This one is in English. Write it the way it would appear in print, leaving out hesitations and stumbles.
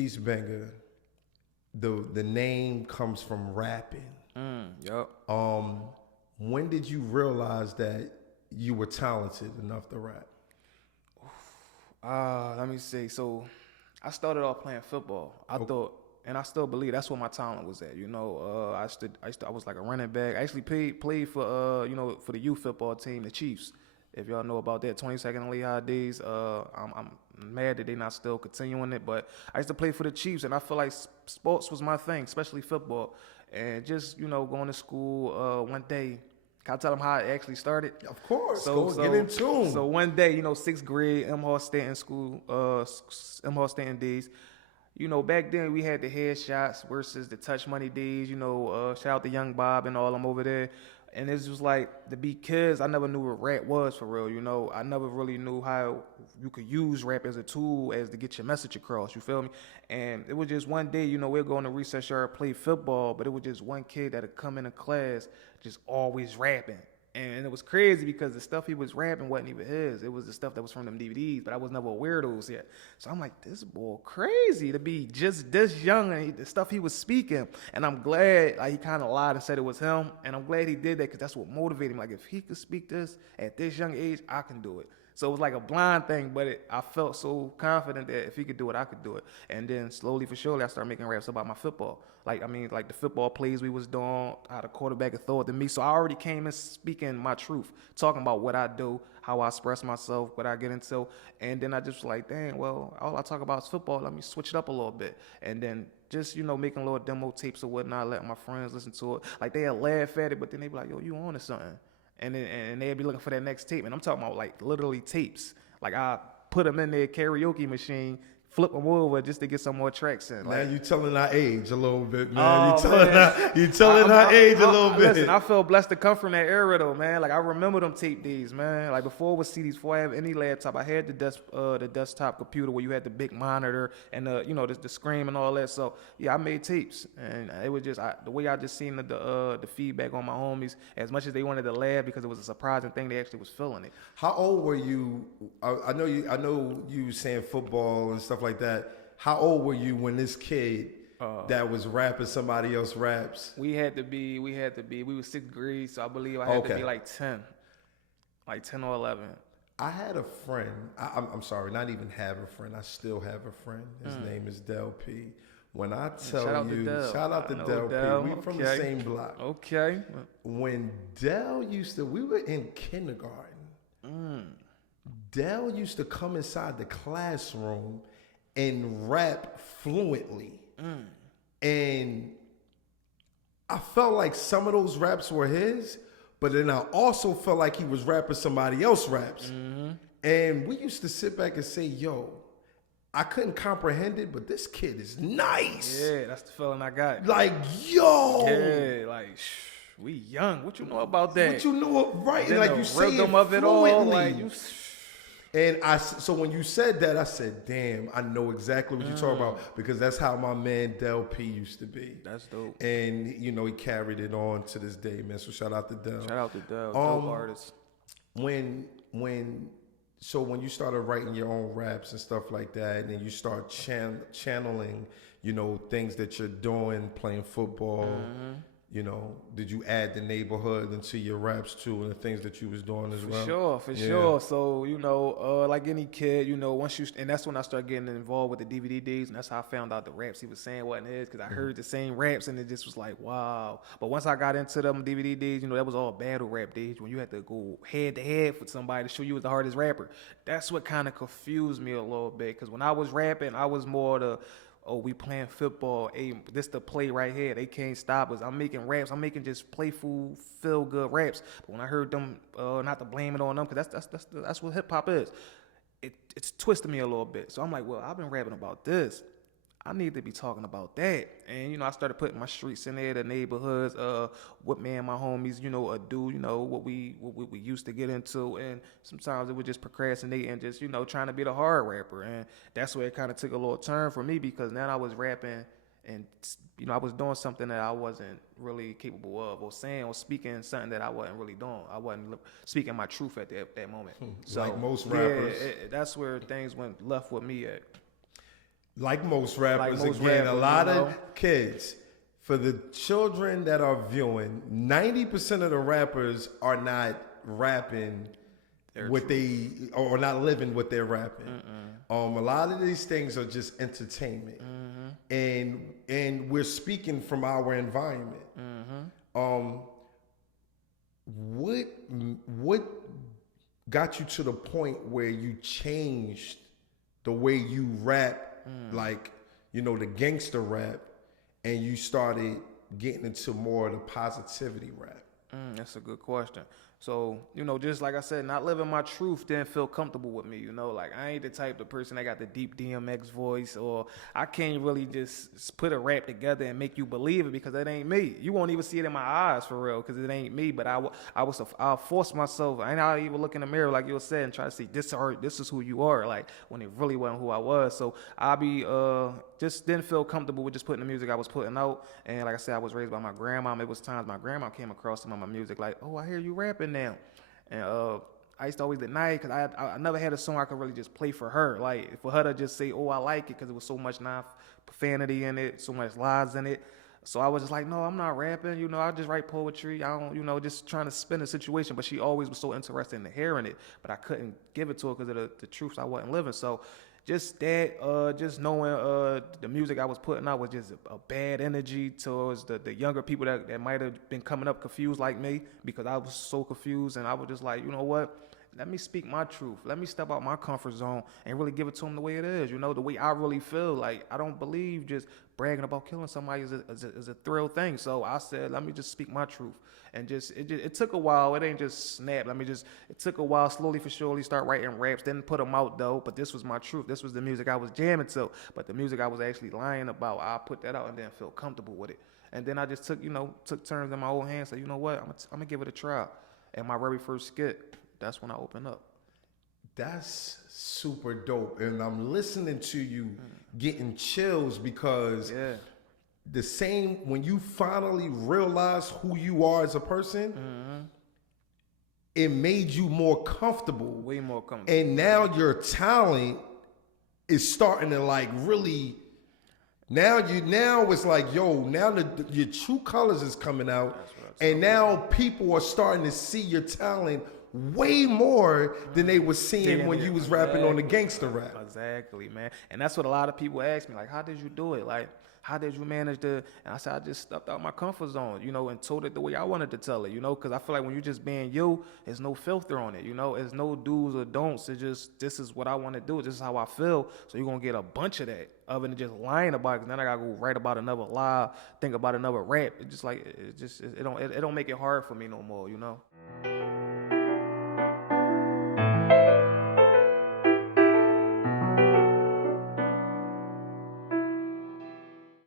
Fis Banga, the name comes from rapping. Yep. When did you realize that you were talented enough to rap? Let me see. So I started off playing football. I thought, and I still believe that's where my talent was at. I was like a running back. I actually played for for the youth football team, the Chiefs. If y'all know about that, 22nd Lehigh days. I'm mad that they're not still continuing it, but I used to play for the Chiefs, and I feel like sports was my thing, especially football. And just going to school one day. Can I tell them how it actually started? Of course. Get in tune. So one day, sixth grade, Stanton school, Stanton days. Back then we had the headshots versus the touch money days. Shout out to Young Bob and all them over there. And it was like, to be kids, I never knew what rap was for real. I never really knew how you could use rap as a tool to get your message across. You feel me? And it was just one day, we're going to recess yard, play football, but it was just one kid that had come into class just always rapping. And it was crazy because the stuff he was rapping wasn't even his. It was the stuff that was from them DVDs, but I was never aware of those yet. So I'm like, this boy crazy to be just this young and the stuff he was speaking. And I'm glad he kind of lied and said it was him. And I'm glad he did that because that's what motivated him. Like, if he could speak this at this young age, I can do it. So it was like a blind thing, but I felt so confident that if he could do it, I could do it. And then slowly for surely, I started making raps about my football. Like the football plays we was doing, how the quarterback had throw it to me. So I already came in speaking my truth, talking about what I do, how I express myself, what I get into. And then I just was like, dang, well, all I talk about is football. Let me switch it up a little bit. And then just, making little demo tapes or whatnot, letting my friends listen to it. Like, they'd laugh at it, but then they'd be like, yo, you on to something. And they'd be looking for that next tape. And I'm talking about, like, literally tapes. Like, I put them in their karaoke machine, flip them over just to get some more tracks in. Like, now you telling our age a little bit, man. You telling our age a little bit. Listen, I feel blessed to come from that era, though, man. Like, I remember them tape days, man. Like, before it was CDs, before I had any laptop, I had the desktop computer where you had the big monitor and the screen and all that. So yeah, I made tapes, and it was just the way I just seen the feedback on my homies. As much as they wanted to laugh because it was a surprising thing, they actually was feeling it. How old were you? I know you saying football and stuff like that. How old were you when this kid that was rapping somebody else raps? We were sixth grade, so I believe I had to be like 10 or 11. I had a friend. I'm sorry, not even have a friend. I still have a friend. His name is Del P. When I tell shout out to Del P. We from the same block. Okay. When Del we were in kindergarten. Del used to come inside the classroom and rap fluently. And I felt like some of those raps were his, but then I also felt like he was rapping somebody else's raps. And we used to sit back and say, yo, I couldn't comprehend it, but this kid is nice. Yeah, that's the feeling I got. Like, yo. Yeah, like, we young. What you know about that? What you know, right? And like you say it of it all, fluently. like you. And so when you said that, I said, damn, I know exactly what you're talking about, because that's how my man Del P used to be. That's dope. And, he carried it on to this day, man. So shout out to Del. Shout out to Del, dope artist. When you started writing your own raps and stuff like that, and then you start channeling, things that you're doing, playing football, did you add the neighborhood into your raps too, and the things that you was doing as well? For sure. So, like any kid, and that's when I started getting involved with the DVD days, and that's how I found out the raps he was saying wasn't his, because I heard the same raps, and it just was like, wow. But once I got into them DVD days, that was all battle rap days, when you had to go head to head with somebody to show you was the hardest rapper. That's what kind of confused me a little bit, because when I was rapping, I was more we playing football. Hey, this the play right here. They can't stop us. I'm making raps. I'm making just playful, feel good raps. But when I heard them, not to blame it on them, because that's what hip hop is. It's twisted me a little bit. So I'm like, well, I've been rapping about this. I need to be talking about that. And, I started putting my streets in there, the neighborhoods, what me and my homies, do, what we used to get into. And sometimes it was just procrastinating and just, trying to be the hard rapper. And that's where it kind of took a little turn for me, because now I was rapping and, I was doing something that I wasn't really capable of, or saying or speaking something that I wasn't really doing. I wasn't speaking my truth at that moment. So, like most rappers. Yeah, that's where things went left with me at. like most rappers, most again, a rappers, lot you know? of kids. For the children that are viewing, 90% of the rappers are not rapping or not living what they're rapping. A lot of these things are just entertainment, and we're speaking from our environment. What got you to the point where you changed the way you rap, like, you know, the gangster rap, and you started getting into more of the positivity rap? That's a good question. So, you know, just like I said, not living my truth didn't feel comfortable with me, you know? Like, I ain't the type of person that got the deep DMX voice, or I can't really just put a rap together and make you believe it, because it ain't me. You won't even see it in my eyes, for real, because it ain't me. But I'll force myself, and I'll even look in the mirror, like you said, and try to see, this is who you are, like, when it really wasn't who I was. So I'll be, just didn't feel comfortable with just putting the music I was putting out. And like I said, I was raised by my grandma. It was times my grandma came across some of my music, like, oh, I hear you rapping now. And I used to always deny it, because I never had a song I could really just play for her. Like, for her to just say, oh, I like it, because it was so much profanity in it, so much lies in it. So I was just like, no, I'm not rapping. You know, I just write poetry. I don't, you know, just trying to spin a situation. But she always was so interested in hearing it. But I couldn't give it to her because of the truths I wasn't living. So just that, just knowing the music I was putting out was just a bad energy towards the younger people that might have been coming up confused like me, because I was so confused. And I was just like, you know what? Let me speak my truth. Let me step out my comfort zone and really give it to them the way it is, you know, the way I really feel. Like, I don't believe just bragging about killing somebody is a thrill thing. So I said, let me just speak my truth. And it took a while. It ain't just snap. It took a while, slowly for surely, start writing raps. Didn't put them out, though. But this was my truth. This was the music I was jamming to. But the music I was actually lying about, I put that out and didn't feel comfortable with it. And then I just took turns in my own hands. Said, you know what? I'm going to give it a try. And my very first skit, that's when I opened up. That's super dope. And I'm listening to you getting chills, because the same, when you finally realize who you are as a person, it made you more comfortable. Way more comfortable. And now your talent is starting to like really, now it's like, yo, now your true colors is coming out. And now people are starting to see your talent way more than they were seeing when you was rapping on the gangster rap. Exactly, man. And that's what a lot of people ask me, like, how did you do it? Like, how did you manage to? And I said, I just stepped out my comfort zone, you know, and told it the way I wanted to tell it, you know, because I feel like when you're just being you, there's no filter on it, you know, there's no do's or don'ts. It's just, this is what I want to do. This is how I feel. So you're going to get a bunch of that other than just lying about it. Cause then I got to go write about another lie, think about another rap. It just like, it don't make it hard for me no more, you know.